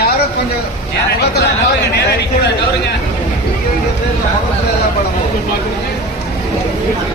யாரும் கொஞ்சம் நேரடி கூட கவருங்க